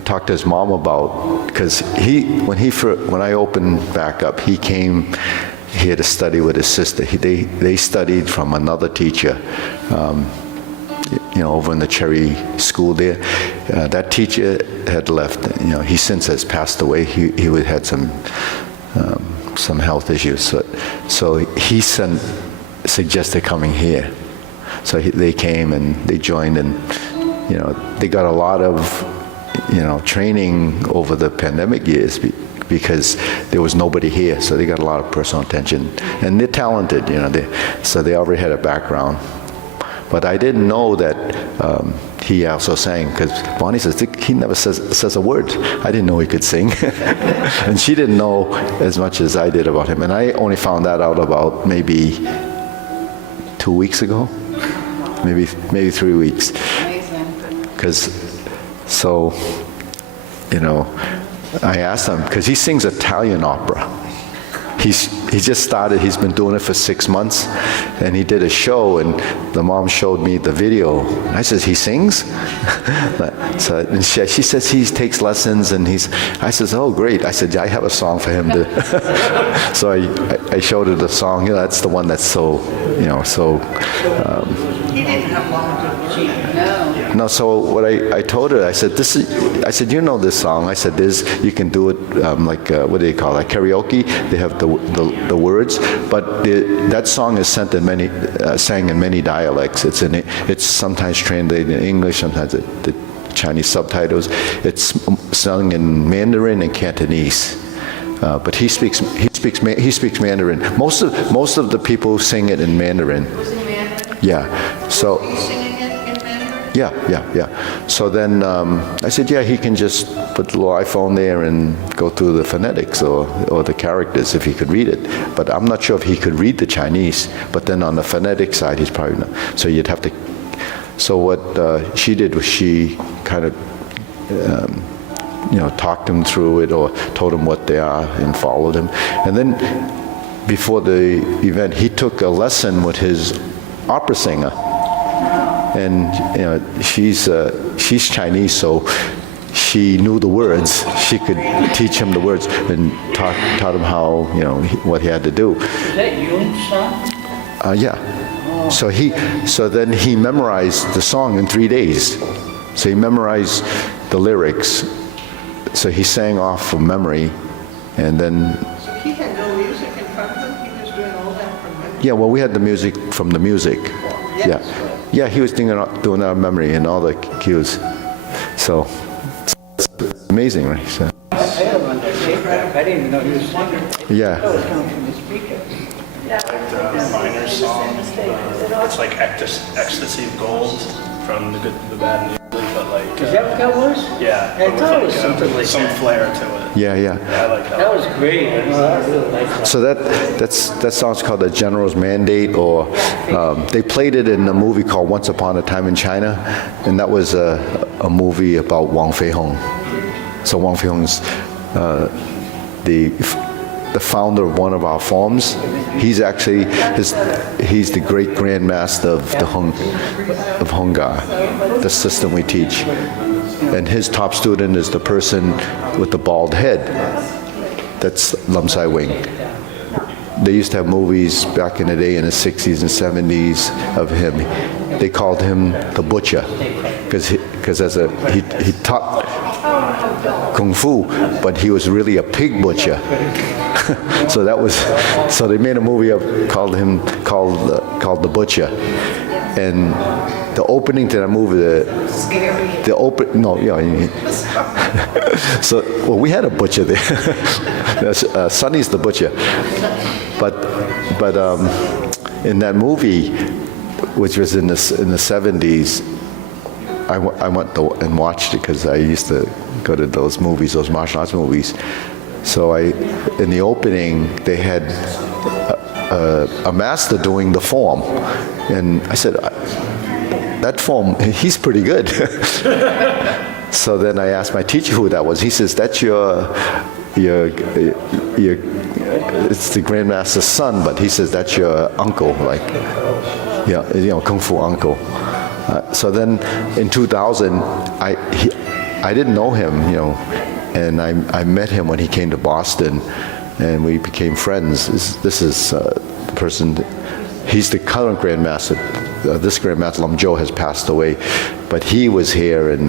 talked to his mom about, because when I opened back up, he came here to study with his sister. They studied from another teacher, you know, over in the Cherry School there. That teacher had left. You know, he since has passed away. He had some health issues. So he suggested coming here. So they came and they joined, and you know, they got a lot of, you know, training over the pandemic years because there was nobody here. So they got a lot of personal attention, and they're talented, you know. So they already had a background. But I didn't know that he also sang, because Bonnie says he never says a word. I didn't know he could sing. And she didn't know as much as I did about him. And I only found that out about maybe 2 weeks ago, maybe 3 weeks. Amazing. Because, so, you know, I asked him, because he sings Italian opera. he just started. He's been doing it for 6 months, and he did a show, and the mom showed me the video. I says, he sings? So and she says he takes lessons, and I says, oh great. I said, I have a song for him to. So I showed her the song. That's the one that's so, so. He didn't have long to learn. No, so what I told her, I said, you know this song. I said, you can do it like, what do they call it, karaoke? They have the words, but that song is sang in many dialects. It's sometimes translated in English, sometimes the Chinese subtitles. It's sung in Mandarin and Cantonese. But he speaks Mandarin. Most of the people sing it in Mandarin. Was it Mandarin? Yeah. So. Are you singing it in Mandarin? Yeah. So then I said, yeah, he can just put the little iPhone there and go through the phonetics or the characters if he could read it. But I'm not sure if he could read the Chinese. But then on the phonetic side, he's probably not. So you'd have to. So what she did was she kind of. Talked him through it or told him what they are and followed him. And then before the event, he took a lesson with his opera singer. And she's Chinese, so she knew the words. She could teach him the words and taught him how, what he had to do. Is that Yoon's son? Yeah. So then he memorized the song in 3 days. So he memorized the lyrics. So he sang off from memory, and then. So he had no music in front of him? He was doing all that from memory? Yeah, well, we had the music from the music. Yes. Yeah, he was doing our memory and all the cues. So it's amazing, right? So, I have on that tape back. I didn't even know he was singing. yeah. That was coming from the speaker. Yeah, The Miners song, it's like Ecstasy of Gold from The Good, the Bad, and the Ugly, but like... Is that what that was? Yeah. I but thought it with, was something like some that. flair to it. Yeah. Yeah, I like that. That was great. I really liked that. So that song's called The General's Mandate, or they played it in a movie called Once Upon a Time in China, and that was a movie about Wang Feihong. So Wang Feihong's the founder of one of our forms. He's actually he's the great grandmaster of the Hunggar, the system we teach. And his top student is the person with the bald head. That's Lam Sai Wing. They used to have movies back in the day in the 60s and 70s of him. They called him the Butcher because he taught Kung Fu, but he was really a pig butcher. So they made a movie called The Butcher. And the opening to that movie, so we had a butcher there. Sonny's the butcher, but in that movie, which was in the 70s, I went and watched it because I used to go to those movies, those martial arts movies. So in the opening, they had a master doing the form, and I said, that form, he's pretty good. So then I asked my teacher who that was. He says, that's your it's the Grandmaster's son, but he says that's your uncle, like, Kung Fu uncle. So then in 2000, I didn't know him, and I met him when he came to Boston, and we became friends. This is the person, he's the current Grandmaster. This Grandmaster, Lam Zhou, has passed away, but he was here, and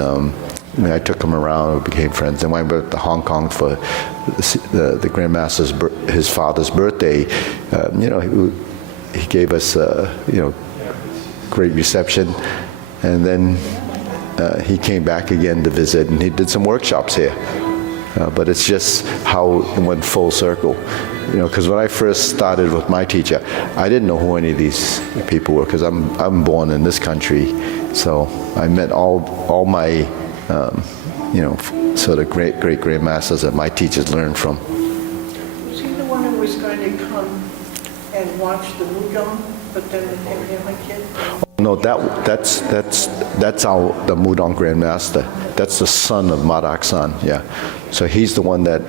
I took him around, we became friends. And when I went to Hong Kong for the Grandmaster's, his father's birthday, he gave us, great reception. And then he came back again to visit, and he did some workshops here. But it's just how it went full circle. Because when I first started with my teacher, I didn't know who any of these people were, because I'm born in this country. So I met all my, sort of great grandmasters that my teachers learned from. Was he the one who was going to come and watch the Wudong, but then became him a kid? No, that's the Mudong Grandmaster. That's the son of Madok San. Yeah, so he's the one that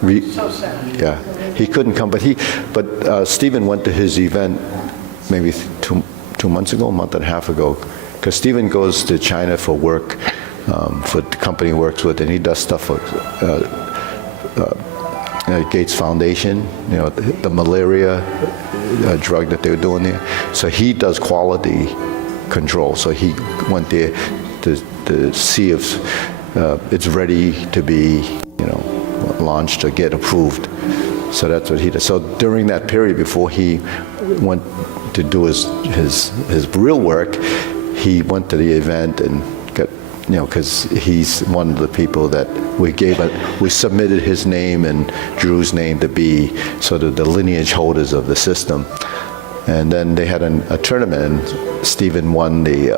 So sad. Yeah, he couldn't come, but Stephen went to his event maybe 2 months ago, a month and a half ago, because Stephen goes to China for work, for the company he works with, and he does stuff for Gates Foundation, the malaria drug that they were doing there. So he does quality control. So he went there to see if it's ready to be, launched or get approved. So that's what he does. So during that period before he went to do his real work, he went to the event and got, because he's one of the people that we submitted his name and Drew's name to be sort of the lineage holders of the system. And then they had a tournament, and Stephen won the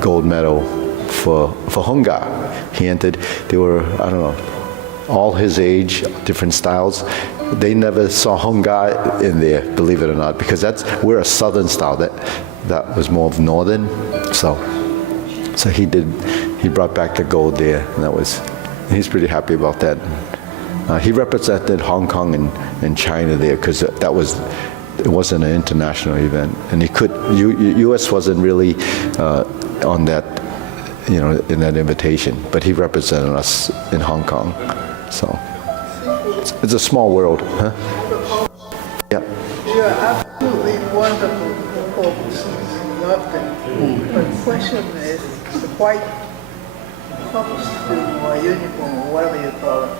gold medal for Hunga. He entered. They were, I don't know, all his age, different styles. They never saw Hunga in there, believe it or not, because we're a southern style. That was more of northern. So he brought back the gold there, and he's pretty happy about that. He represented Hong Kong and China there, because it wasn't an international event, and U.S. wasn't really on that, in that invitation, but he represented us in Hong Kong. So it's a small world, huh? Yeah. You're absolutely wonderful folks. Love them. But the question is, the white costume or uniform or whatever you call it,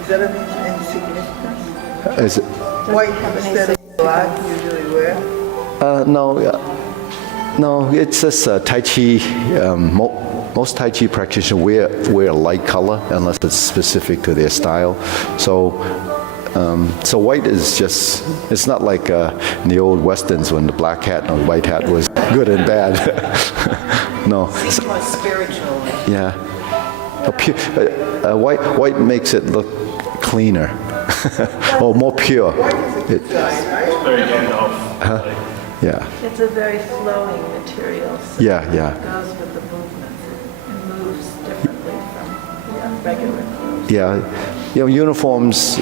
is that of any significance? Is it? White instead of black usually wear? No, it's just Tai Chi. Most Tai Chi practitioners wear a light color unless it's specific to their style. So white is just, it's not like in the old Westerns when the black hat and the white hat was good and bad. No. Seems more spiritual. Yeah. White makes it look cleaner. Or more pure. It's very Gandalf. Yeah. It's a very flowing material. So Yeah. it goes with the movements. It moves differently from regular clothes. Yeah. Uniforms,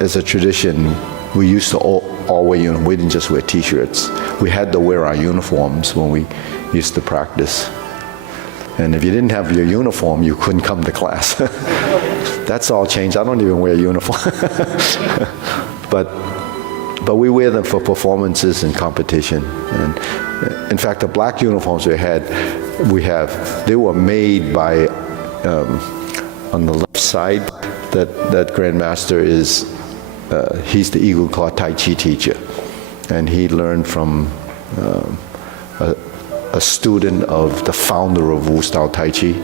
as a tradition, we used to all wear uniforms. We didn't just wear T-shirts. We had to wear our uniforms when we used to practice. And if you didn't have your uniform, you couldn't come to class. That's all changed. I don't even wear a uniform. But we wear them for performances and competition. And in fact, the black uniforms we have, they were made by, on the left side, that Grandmaster is, he's the Eagle Claw Tai Chi teacher. And he learned from a student of the founder of Wu Style Tai Chi.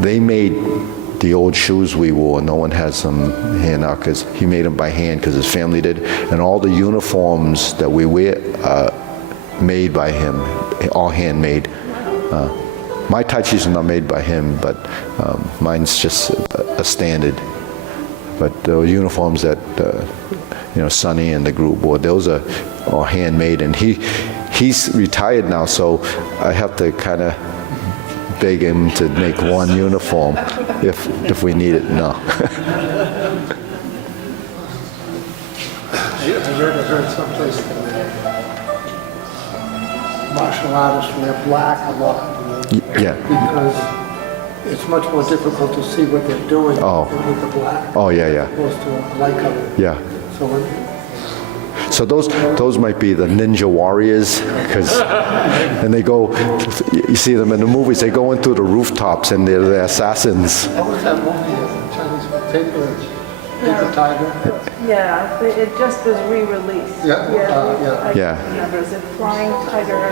They made the old shoes we wore. No one has them here now because he made them by hand because his family did. And all the uniforms that we wear are made by him, all handmade. My Tai Chis are not made by him, but mine's just a standard. But the uniforms that Sonny and the group wore, those are all handmade. And he's retired now, so I have to kind of beg him to make one uniform if we need it. No. I heard someplace that martial artists wear black a lot. Yeah. Because it's much more difficult to see what they're doing with the black. Oh, yeah. Opposed to a light color. Yeah. So So those might be the ninja warriors, and they go, you see them in the movies, they go into the rooftops and they're the assassins. what was that movie? Chinese paper tiger? Yeah, it just was re-released. Yeah, I remember, is it Flying Tiger?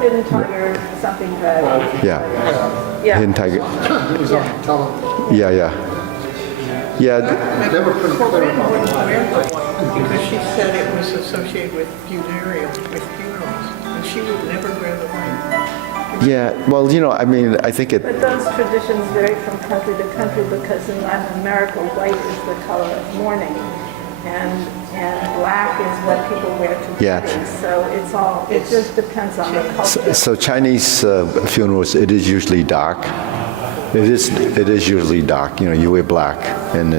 Hidden Tiger, something bad. Yeah. Hidden Tiger. It was on television. Yeah. They were pretty clear about Wouldn't it. wear that because she said it was associated with funerals, and she would never wear the white. Yeah, well, I think it, But those traditions vary from country to country because in Latin America, white is the color of mourning, and black is what people wear to weddings. So it just depends on the culture. so Chinese funerals, it is usually dark. It is usually dark. You know, you wear black, and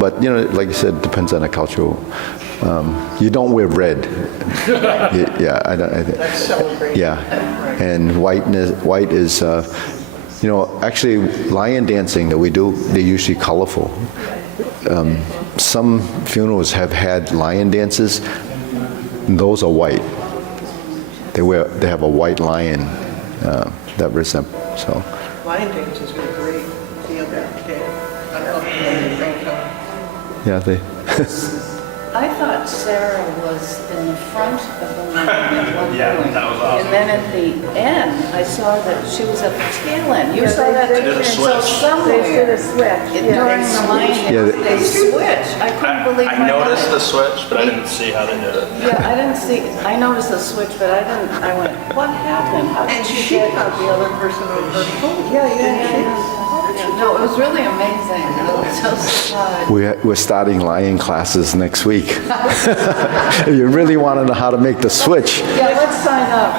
but you know, like you said, it depends on the cultural. You don't wear red. Yeah, I don't. That's celebrated. Yeah, and white is. You know, actually, lion dancing that we do, they're usually colorful. Some funerals have had lion dances. Those are white. They have a white lion that resembles. So. Lion dances were great the other day. I don't know if you know. Yeah, they. I thought Sarah was in the front of the line at one Yeah, point. that was awesome. And then at the end, I saw that she was at the tail end. You saw that they too? did a So switch. somewhere. They did a switch. During the line, Yeah, they switched. I couldn't believe I my noticed the eyes. switch, but I didn't see how they did it. Yeah, I didn't see, I noticed the switch, but I didn't, I went, what happened? How did And she she get? got the other person on her phone. Yeah. No, it was really amazing. I was so surprised. We're starting lion classes next week. If you really want to know how to make the switch, Yeah, let's sign up.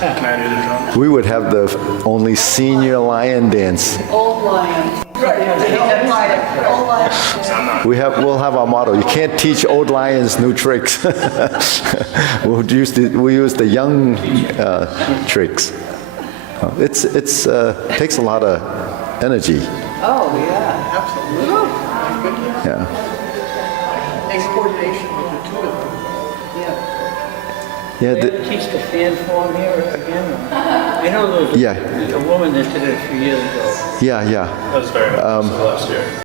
Can I do the drums? we would have the only senior lion dance. Old lion. Old lion. We'll have our motto. You can't teach old lions new tricks. we use the young tricks. It takes a lot of energy. Oh, yeah. Absolutely. My goodness. Yeah. Makes coordination with the two of them. Yeah. Yeah. Did they teach the fan form here again? I know there was Yeah. a woman that did it a few years ago. Yeah. That was very nice last year.